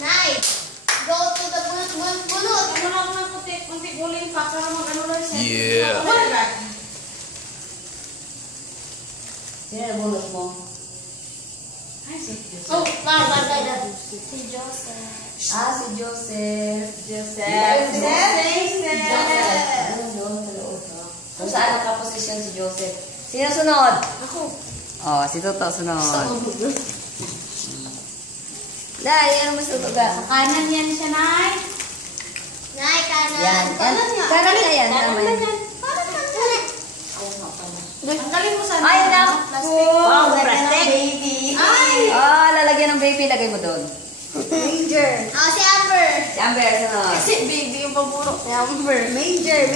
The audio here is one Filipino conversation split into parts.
Nay, go to the bunot. Ano lang mga kunti gulin pa para mag-ano lang siya. Yeah. Sino na bunot mo? Ay, sige. Oh, bagay na. Si Joseph. Si Joseph. Joseph. Kung saan nakaposisyon si Joseph? Sino sunod? Ako. Oh, si Toto sunod. Dahil, ano mas Toto ka? Kanan yan siya, Nay. Nay, kanan. Yan. Kanan niya. Kanan na yan. Tama yan. Kanan yan. Tanggalin mo sana. Ay, naku! Wow, plastic. baby. Ay! Lalagyan ng baby. Lagay mo doon. Manger. Si Amber. Si Amber, sunod. Kasi baby yung paburo. Si Amber. Manger.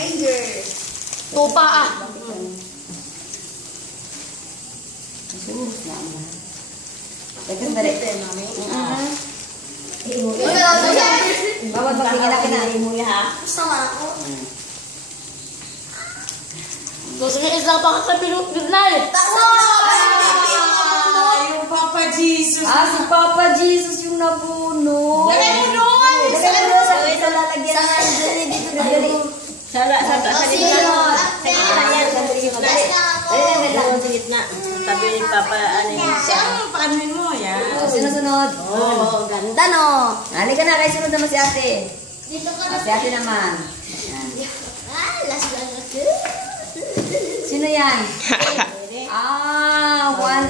Tupa ah. Sumus na ang lahat. Lagyan na rin. Bawat magpigil na. Sama ako. Gusto niya isang pakakapilot Nay. Yung Papa Jesus. Si Papa Jesus yung nabuno. Lagay mo doon. Lagay mo doon. Sa lalagyan na. Dito na dali. Sa gitna. Sa gitna yan. Sa gitna. Tabi ni Papa, ano yun siya. Paanuhin mo, yan. Sinusunod. Ganda no. Halika na, kayo sunod naman si ate. Dito ka na. Si ate naman. Last. Sino yan? One.